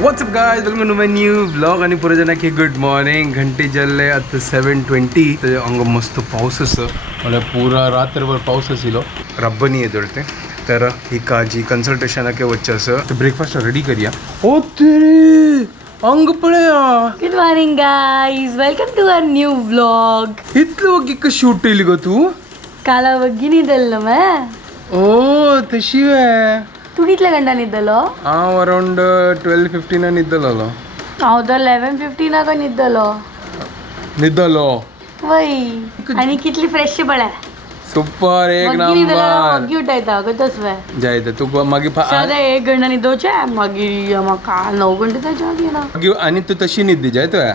WhatsApp guys, welcome to my new vlog आणि पुरे जणांकी good morning. घंटे जल्ले आता 7:20. तर हांगा मस्त पाऊस आसा, म्हळ्यार पुरा रात्रभर पाऊस आशिल्लो. रब्बनी येदोळते तर ही काजी कन्सल्टेशनाक वच्चे आसा. तर ब्रेकफास्ट रेडी करूया. ओ तेरे अंग पळया. Good morning guys, welcome to our new vlog. इतलो वगीक शूट केली गो तू? काला बग्गी निदल्लो मैं. ओ तशी वे. तू कितल्या घंटा निदलो? हांव अरावंड 12:15 न्हिदलो. हांव तर 11:15 नाका न्हिदलो वय आणि कितली फ्रेश पळय. सुपर एक बग्गी निदलो नंबर. बग्गी उठयता गो तसवे. जायते तू मागीर सदा 1 घंटा निदोवचे मागीर म्हाका 9 घंटे जायचे मागीर. आणि तू तशी न्हिदी जाय तुया.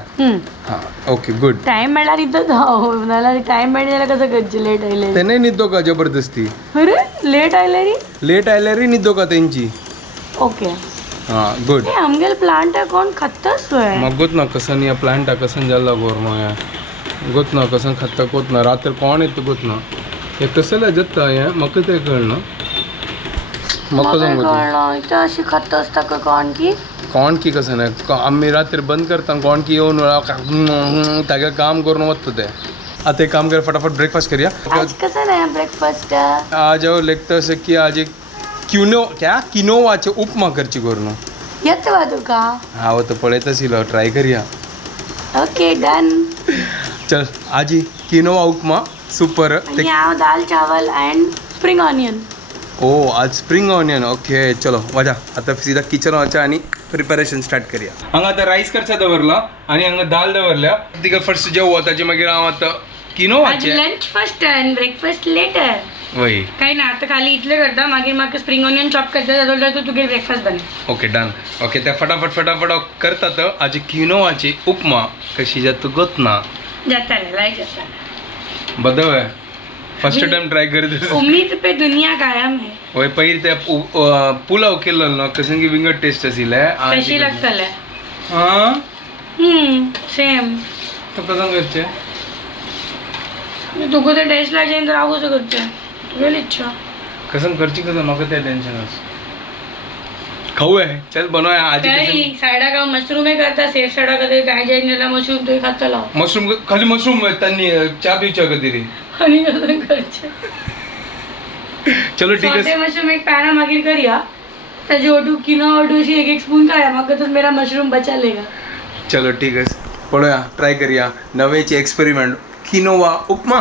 हां ओके गुड. टाइम मेळ्ळा न्हिदत हांव नाल्यार टाइम मेळना जाल्यार कसं करचें लेट आयले. तेने न्हिदो का जबरदस्ती? अरे लेट आयले रे. लेट आयल्यार न्हिदो का तेंची? ओके हां गुड. आमगेल प्लांट कोण खत्तास सोय. म्हाका गोत ना कसन या प्लांटा कसन जाला गोरमो या गोत ना कसन खत्ता कोत ना रात्र कोण येत गोत ना हे कसला जत्ता हे म्हाका ते कळना. म्हाका सांगू इथं अशी खत्त असता का कोण की कोण की कसन आहे आम्ही रात्री बंद करता कोण की येऊन तागे काम करून वत्ता ते. आता एक काम कर फटाफट ब्रेकफास्ट करूया. आज कसं नाही ब्रेकफास्ट. आज लेखतं असं की आज एक किनोवाचे उपमा करची करून. येतं बा तुका. हांव तर पळयतच इलो ट्राय करूया. Okay done. चल आजी किनोवा उपमा सुपर. आणि हांव दाल चावल अँड स्प्रिंग ऑनियन. ओ आज स्प्रिंग ऑनियन. ओके चलो वजा आता सीधा किचन वचा आणि प्रिपरेशन स्टार्ट करूया. हांगा आता राईस करचा दवरला आणि हांगा दाल दवरल्या. तिका फर्स्ट जेव ताजे मागीर हांव आता किनोवाचे lunch first and breakfast later. वय काही ना आता खाली इतले करता मागीर म्हाका स्प्रिंग ऑनियन चॉप करता जाल्यार तू तुगे ब्रेकफास्ट बन. Okay done. ओके त्या फटाफट करतात. आज किनोवाची उपमा कशी जात गोत ना जाताले लायक जाता. बदव आहे फर्स्ट टाइम ट्राय करते. उम्मीद पे दुनिया कायम है. वय पहिले त्या पुलाव केलेलो ना कसं की विंगड टेस्ट आशिल्ले. कशी लागतले. हां सेम. तो कसं करचे तुका ते टेस्ट लागेल तर हांव कसं करचें तुगेली इच्छा. कसं करची कसं म्हाका ते टेन्शन खाऊ आहे. चल बनवूया आजी. सायडा का मशरूम करता सेफ सायडा कधी काय जाईन जाल्यार मशरूम तुवें खाता मशरूम खाली मशरूम त्यांनी चा पिवच्या कधी. आणि कसं करचें. चलो ठीक आहे. मशरूम एक पॅना मागीर करूया ताजी ओटू किनो ओटू अशी एक स्पून खाया म्हाका तर मेरा मशरूम बचा लेगा. चलो ठीक आहे पळूया ट्राय करूया नवेची एक्सपेरिमेंट किनोवा उपमा.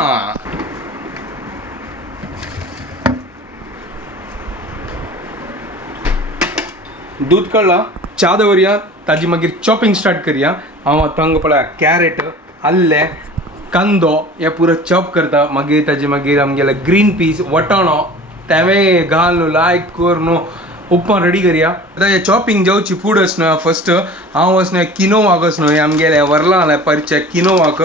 दूध काढला चा दवरया ताजी मागीर चॉपिंग स्टार्ट करूया. हांव आतां हांगा पळया कॅरेट आल्ले कांदो हे पुरो चॉप करता. मागीर ताजे मागीर आमगेले ग्रीन पीस वटाणो तेवे घालून लायक करून उपमा रेडी करूया. आतां हे चॉपिंग जेवची फूड आसना फर्स्ट हांव वचना किनोवाक वचना हे आमगेले वरला आल्या परचे किनोवाक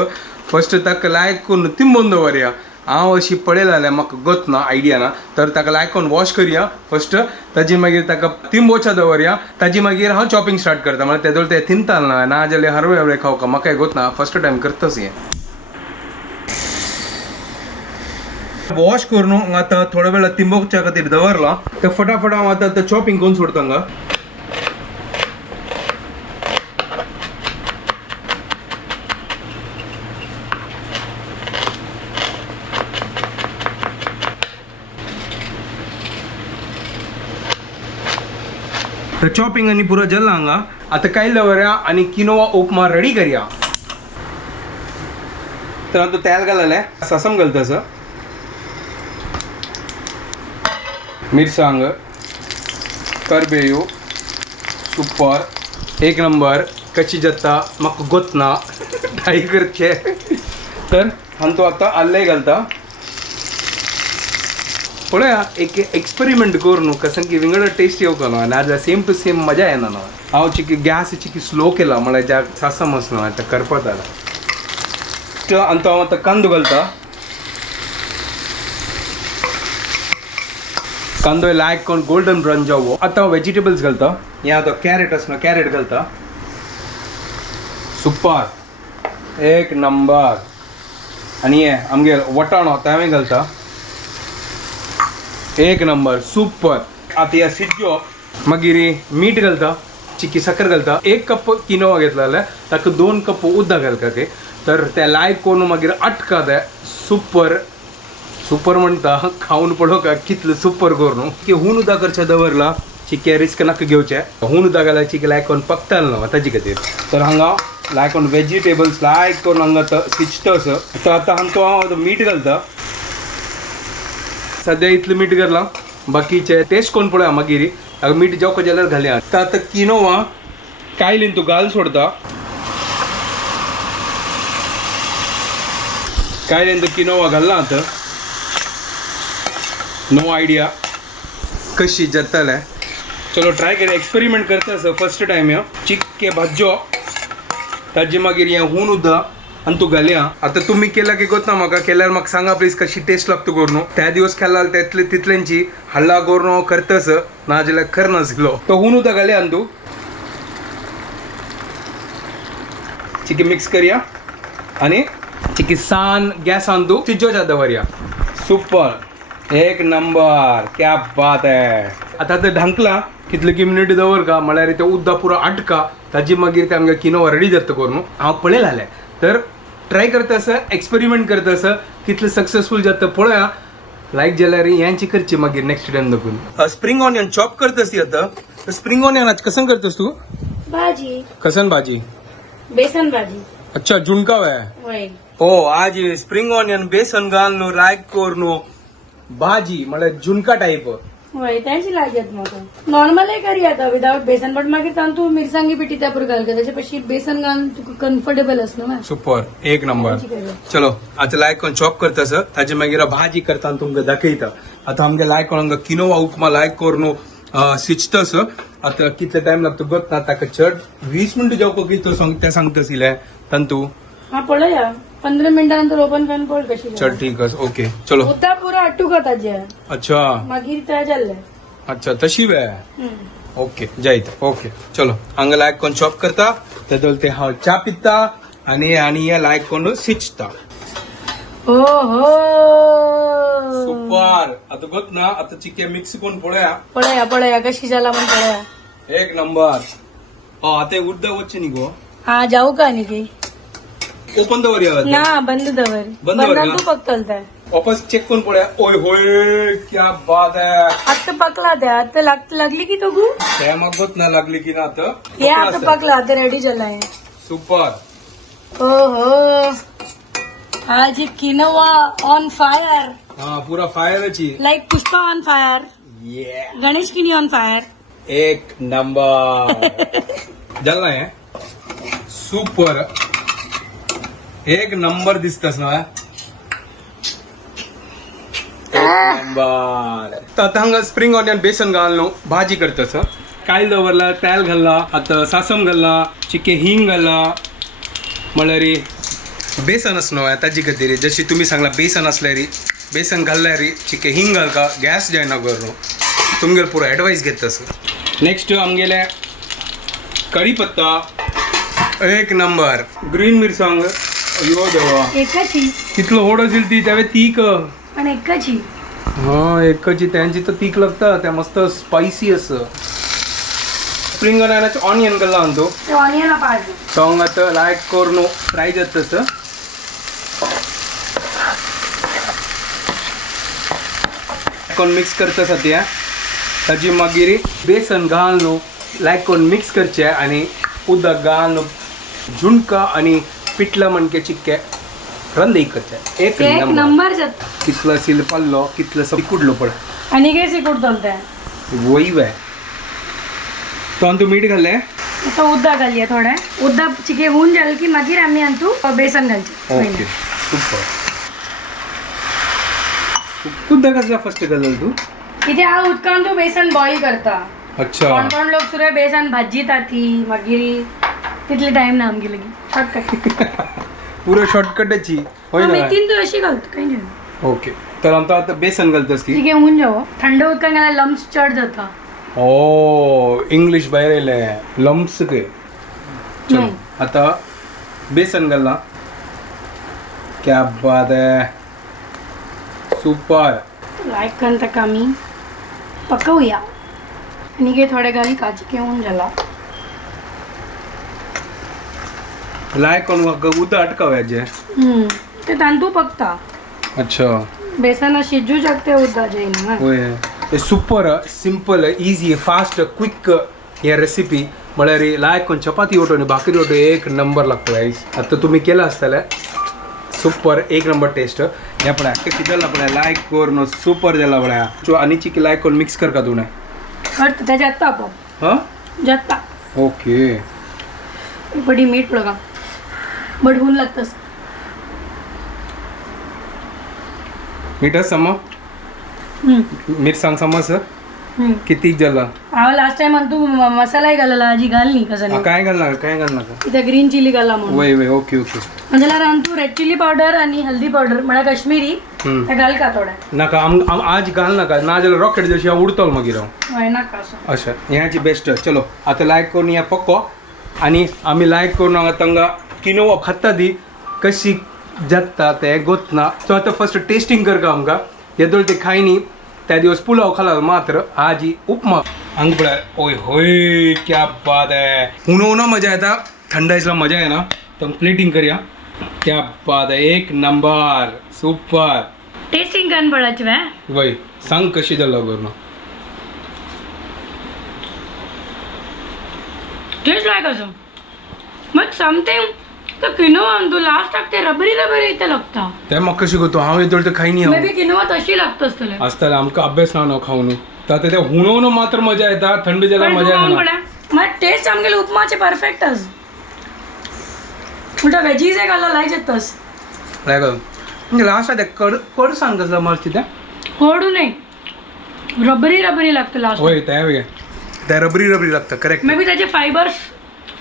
फर्स्ट ताका लायक करून तिंबून दवरया. हांव अशी पळयला जाल्यार म्हाका गोत ना आयडिया ना तर ताका लायक करून वॉश करूया फर्स्ट. ताजी मागीर ताका तिंबोच्या दवरया. ताजी मागीर हांव चॉपिंग स्टार्ट करता म्हळ्यार तेदोळ ते तिंताल ना जाल्यार हरवे हरवे खावका म्हाका गोत ना फर्स्ट टायम करताच हे. वॉश करून आता थोड्या वेळा तिंबोच्या खातीर दवरला तर फटाफट हांव आतां चॉपिंग करून सोडता हांगा. तर चॉपिंग आणि पुरो जल्ला हांगा. आता काय दवरया आणि किनोवा उपमा रेडी करूया. तर आता तेल घालले ससम घालता मिरसांग करबेयो सुपर एक नंबर. कशी जाता म्हाका गोत ना ट्राय करचे. तर हांव तो आतां आल्ले घालता. पळया एक एक्सपेरिमेंट करून कसं की विंगड टेस्ट येवका ना नाजाल्यार सेम टू सेम मजा येना ना. हांव चिकी गॅस चिकी स्लो केला म्हळ्यार ज्या सासम आसना आतां करपाक जाता. आनी तो हांव आतां कांदो घालता. कांदो लायक करून गोल्डन ब्राउन जावो. आतां हांव वेजिटेबल्स घालता. हे आतां कॅरेट आसना कॅरेट घालता. सुपर एक नंबर. आणि हे आमगे वटाणो तांबे घालता. एक नंबर सुपर. आता या सिज्जो मागीर मीठ घालता, चिकी साखर घालता. 1 कप किनोवा घेतला जाल्यार ताका 2 कप उदक घालता ते. तर ते लायक करून मागीर अटका ते सुपर सुपर म्हणटा खाऊन पडो का कितलं सुपर करून की हून उदक करच्या दवरला चिके रिस्क नाका घेवचे. हून उदक घाला चिके लायक करून पकताल न्हू ताजे खातीर. तर हांगा लायक करून वेजिटेबल्स लायक करून हांगा शिजता असो. तर आतां हांगा मीठ घालता. सध्या इतलें मीठ घातलां, बाकीचे टेस्ट करून पळोवया मागीर. मीठ जावं जाल्यार घालया. तर आतां किनोवा कायलीन तूं घाल सोडता. कायलीन तूं किनोवा घालना आतां. नो आयडिया कशी जाताले. चलो ट्राय करूया. एक्सपेरिमेंट करता असं फर्स्ट टायम या चिक्के भाज्यो ताजी मागीर हें हून उदक आनी तूं घालया. आतां तुमी केला की कोत्ता म्हाका केल्यार म्हाका सांगा प्लीज कशी टेस्ट लागता करून. त्या दिवस केला तितल्यांची हल्ला करून करतास ना जाल्यार खर नासलो. तो हून उदक घालया आनी तूं चिकी मिक्स करया आनी चिकी सान गॅसान तूं शिजोवच्या दवरया. सुपर एक नंबर क्या बात है. आता ते ढांकला कितले की मिनिट दवर का म्हळ्यार ते उदक पुरो अटका ताजी मागीर ते आमगे किनोवा रेडी जाता करून हांव पळयला जालें. तर ट्राय करता असं एक्सपेरिमेंट करता असं कितलं सक्सेसफुल जाता पळोवया. लायक जाल्यार यांची करची मागीर नेक्स्ट टाइम दाखवून. स्प्रिंग ऑनियन चॉप करतास ती आता. स्प्रिंग ऑनियन आज कसन करतास तू. भाजी कसन भाजी. बेसन भाजी. अच्छा झुणका है. वय ओ आज स्प्रिंग ऑनियन बेसन घालून लायक करून भाजी म्हळ्यार झुणका टाईप. वय त्यांची लागत म्हाका. नॉर्मल करी आता विदाउट बेसन बट मागीर तांतू मिरसांगी पिठी त्या पुरो घालता त्याच्या पेक्षा बेसन घालून तुका कम्फर्टेबल असलो ना. सुपर एक नंबर. चलो आता लायक करून चॉप करतास ताजी मागीर भाजी करता तुमकां दाखयता. आता आमगे लायक करून किनोवा उपमा लायक करून शिजतास. आता कितले टाइम लागतो गोत ना ताका चड 20 मिनिट जावको कितलो ते सांगतासिले तंतू. हा पळया 15 मिनिटानंतर ओपन करून पळ कशी. चल ठीक आहे ओके चलो. उदक पुरो अट्टूक ताजे अच्छा मागीर त्या जाल्ले. अच्छा तशी वे ओके जायत ओके चलो. हांगा लायक करून चॉप करता तेदोल ते हांव च्या पिता आनी हे लायक करून शिजता. ओहो सुपर. आता गोत ना आता चिके मिक्स करून पळया कशी जाला म्हण पळया. एक नंबर. आता उदक वच्चे न्ही गो. हा जाऊ का नी ओपन दवरया ना बंद दवर. बंद दवर तू पकतल त्या वापस चेक करून पळया. ओय होय क्या बात है. आता पकला त्या आता लागली की तो गु त्या म्हाका गोत ना लागली की ना आता. हे आता पकला आता रेडी झालाय. सुपर. ओहो आज किनोवा ऑन फायर. हा पुरा फायरची like Pushpa on fire. Ganesh किनी ऑन फायर. एक नंबर झाला हे. सुपर एक नंबर दिसतास ना. एक नंबर. आता हांगा स्प्रिंग ऑनियन बेसन घालून भाजी करतास. कायल दवरला तेल घालला आता सासम घालला चिके हिंग घालला म्हळ्यार बेसन असनो ताजी खातीर जशी तुम्ही सांगला बेसन असल्यार बेसन घालल्यार चिके हिंग घालता गॅस जायना करून तुमगेर पुरो एडवायस घेतास. नेक्स्ट आमगेले कढीपत्ता एक नंबर. ग्रीन मिरसांग यो देवा एकाची कितलो होड असेल ती त्यावे तीक पण एकाची. हा एकाची त्यांची तर तीक लागता त्या मस्त स्पायसी असं. स्प्रिंग ऑनियनाचे ऑनियन घालला आणतो ऑनियन पाहिजे सॉंग आता लायक करून फ्राय जात तसं. कोण मिक्स करता सध्या ताजी मागीर बेसन घालून लायक करून मिक्स करचे आणि उदक घालून झुणका आणि पिठला मणके चिक्के रंदी करचे. एक नंबर जात. कितलं सिल पल्लो कितलं कुडलो पड आणि काय सिकूड चलते वही वे. तो तू मीठ घालले आता उदक घालया थोडे. उदक चिके होऊन जाल की मागीर आम्ही आणतो बेसन घालचे. Okay super. उदक कसला फर्स्ट घालल तू. किती हा उदकान तू बेसन बॉईल करता. अच्छा कोण लोक सुरे बेसन भाजी ताती मागीर तितले टाइम ना आमगे लगी शॉर्टकट. पुरो शॉर्टकटची होय ना. मेथीन तू अशी घालतो काही नाही. ओके तर आमचा आता बेसन घालतस की चिके होऊन जावो. थंड उदकान गेल्यार लम्स चढ जाता. ओ इंग्लिश बाहेर येयले लम्स के. चलो नाही. आता बेसन घालला. क्या बात है सुपर. लायक करता आमी पकवूया आणि घे थोडे घाली काजी घेऊन झाला लाय कोण उद अटकाव्याचे ते तांदूळ पकता अच्छा बेसन शिजू शकते उद्दाचे ना होय super simple easy fast quick हे रेसिपी म्हळ्यार लायक कोण चपाती ओटो आणि भाकरी ओटो एक नंबर लागतो गाईस आता तुम्ही केला असताले सुपर एक नंबर टेस्ट हे पळया कशी जाला पळया लायक कोर सुपर जाला पळया जो आणि चिकी लायक कोण मिक्स कर का तू कट त्याच्यात ताप हा जाता ओके बडी मीठ पडगा बडवून लागतस मीठ सम मिरसांग समज किती झाला हा लास्ट टाइम तू मसालाही घालला आजी घालनी कसं काय घालणार काय घालणार इथे ग्रीन चिली घाला म्हणून वय वय ओके ओके म्हणजे रांतू रेड चिली पावडर आणि हल्दी पावडर मला काश्मीरी त्या घाल का थोड्या नाका आज घाल नाका ना जाल्यार रॉकेट जशी उडतल मागीर होय ना कसं अच्छा ह्याची बेस्ट चलो आता लायक करून या पक्को आणि आम्ही लायक करून हांगा तांकां किनोवा खाता दी कशी जाता ते गोतना सो आता फर्स्ट टेस्टिंग कर का आमकां येदोळ ते खायनी त्या दिवस पुलाव खाला मात्र आजी उपमा हांग पळय ओय होय क्या बात है उन्हा मजा येता थंड आयसला मजा येना तर प्लेटिंग करूया क्या बात है एक नंबर सुपर टेस्टिंग करून पडायची वय सांग कशी जाल्लो करून टेस्ट लायक असं मग समथिंग तर किनोवा तू लास्ट टाकते रबरी रबरी इथे लागता ते म्हाका कशी करतो हांव येदोळ तर खायनी मे बी किनोवा तशी लागत असतले आसताले आमकां अभ्यास ना खाऊन तर ते हुणवून मात्र मजा येता थंड जाल्यार मजा येना मग टेस्ट आमगेले उपमाचे परफेक्टच उलटा वेजीज एक घालला लायक येतस काय म्हणजे लास्ट ते कड सांग कसला मस्त त्या होडू नाही रबरी रबरी लागतं लास्ट होय त्या वेगळ्या त्या रबरी रबरी लागतं करेक्ट मे बी त्याचे फायबर्स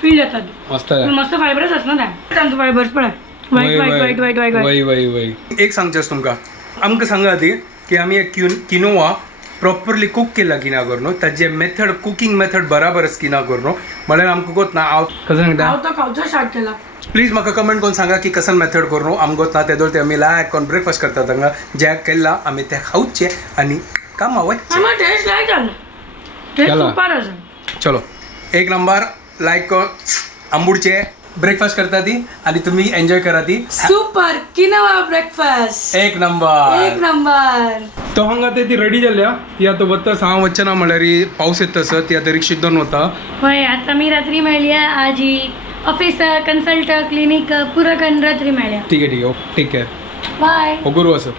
फील येतात मस्त मस्त फायबर्स असणार त्या फायबर्स पण वाईट वाईट वाईट वाईट वाईट वय वय वय एक सांगचेस तुमकां आमकां सांगा ती की आमी किनोवा प्रॉपरली कुक केला की ना करून ताजे मेथड कुकिंग मेथड बराबरच की ना करून म्हळ्यार आमकां गोत ना हांव कसं सांगता हांव तो खावचो स्टार्ट केला प्लीज म्हाका कमेंट करून सांगा की कसन मेथड करून आमकां गोत ना तेदोळ ते आमी लायक करून ब्रेकफास्ट करता तांकां जे केला आमी ते खावचे आनी कामा वचचे आम्हाला टेस्ट लायक झालं टेस्ट केला. सुपर असं चलो एक नंबर लायक आंबूडचे ब्रेकफास्ट करता ती आणि तुम्ही एन्जॉय करा ती सुपर किनोवा ब्रेकफास्ट एक नंबर एक नंबर तो हांगा ते ती रेडी जाल्या ती आता वता सांग वच्चे ना म्हळ्यार पावस येत तसं ती आता रिक्षेत दोन वता होय आता मी रात्री मेळ्ळी आजी ऑफिस कन्सल्ट क्लिनिक पुरा करून रात्री मेळ्या ठीक आहे टेक केअर बाय हो गुरु असं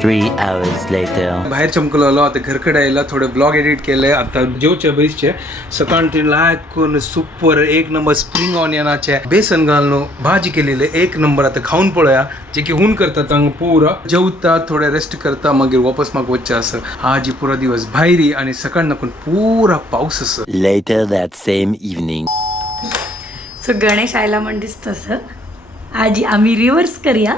3 hours later. बाहेर चमकलो आलो आता घरकडे आयला थोडे ब्लॉग एडिट केले आता जेवचे बेसचे सकाळ ते लायक करून सुपर एक नंबर स्प्रिंग ऑनियनाचे बेसन घालून भाजी केलेले एक नंबर आता खाऊन पळया जे की हून करतात हांगा पुरा जेवता थोडे रेस्ट करता मागीर वापस म्हाका वच्चे आसा आजी पुरा दिवस भायरी आणि सकाळ नाकून पुरा पाऊस आसा Later that same evening. So Ganesh आयला म्हण दिसतस आजी आम्ही रिव्हर्स करूया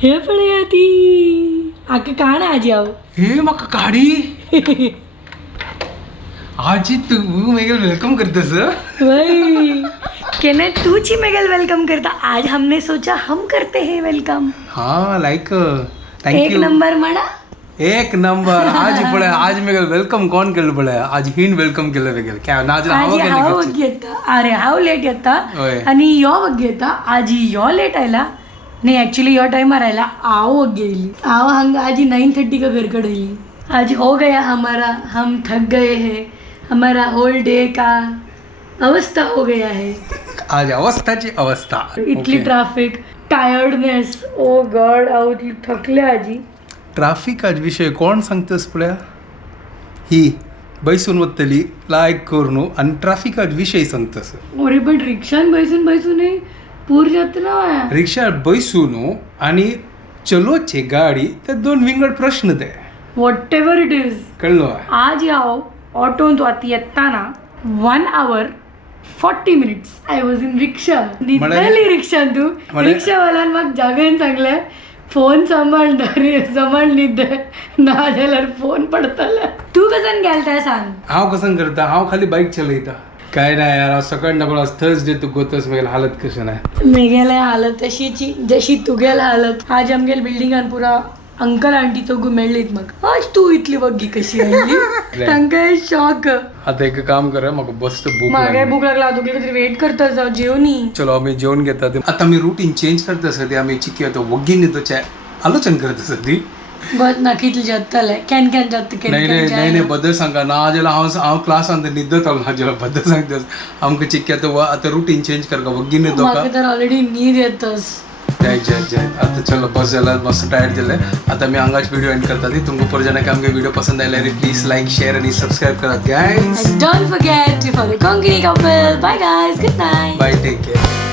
हे पळया ती आका काण आजी हांव हे म्हाका गाडी आजी तू मेगेल वेलकम करतस वही केने तू ची मेगल वेलकम करता आज हमने सोचा हम करते हैं वेलकम हा लाईक एक थँक्यू नंबर म्हणा एक नंबर आज पळय आज मेगेल वेलकम कोण केलं पळय आज हिन वेलकम केलं वेगेल काय नाज आजी हांव वग येता अरे हांव लेट येता होय. आणि यो वग येता आजी यो लेट आयला नहीं एक्चुअली यो टाइमर आयला आओ वग गेली आओ हंग आजी 9:30 का घर कड़ेली आज हो गया हमारा हम थक गए हैं हमारा होल डे का अवस्था हो गया है आज अवस्थाची अवस्था इतली ट्रॅफिक टायर्डनेस ओ गॉड आओ इतली थकले आजी ट्राफिक आज विषय कोण सांगतस पळय ही बैसून वतली लायक करून आणि ट्राफिक आज विषय सांगतस अरे पण रिक्षान बैसून पूर जात ना रिक्षा बैसून आणि चलोचे गाडी ते दोन विंगड प्रश्न ते वॉट एव्हर इट इज कळलो आज याव ऑटोन तो आता येताना 1 hour 40 minutes I was in rickshaw निघाली रिक्षान तू रिक्षावाल्यान मग जागेन सांगले फोन सांभाळ निद ना जाल्यार फोन पडतले तू कसं गेलता सांग हांव कसं करता हांव खाली बाईक चलयता काय नाही यार सकाळ नकळो थर्सडे तू गोतस मेगेल हालत कशें नाही मेगेले हालत तशीची जशी तुगेल हालत आज आमगेल बिल्डिंगान पुरा अंकल आंटी चौघ मेळ्ळीत मग आज तू इतली बघी कशी आयली तांकां शॉक आता एक काम करा म्हाका बसत भूक म्हाका लागली. भूक लागला तुका कितें वेट करता जाव जेवणी चलो आम्ही जेवण घेतात आता मी रुटीन चेंज करता सदी आम्ही चिकी होतो वग्गीन येतो आलोचन करता सदी बट ना कितले जेवतले कॅन जेवता नाही नाही नाही नाही बद्दल सांगा ना जाल्यार हांव क्लासान न्हिदतलो ना जाल्यार बद्दल सांगता आमकां चिकी आता रुटीन चेंज करता वग्गीन येतो म्हाका तर ऑलरेडी न्हीद येतस जय जय जय आता चलो बस जाला मस्त टायर्ड झाले आता मी हांगाच व्हिडिओ एंड करता ती तुमकां परजनाक आमगे व्हिडिओ पसंद आयल्यार प्लीज लाईक शेअर आणि सबस्क्राईब करात guys don't forget to follow Konkani couple bye guys good night bye take care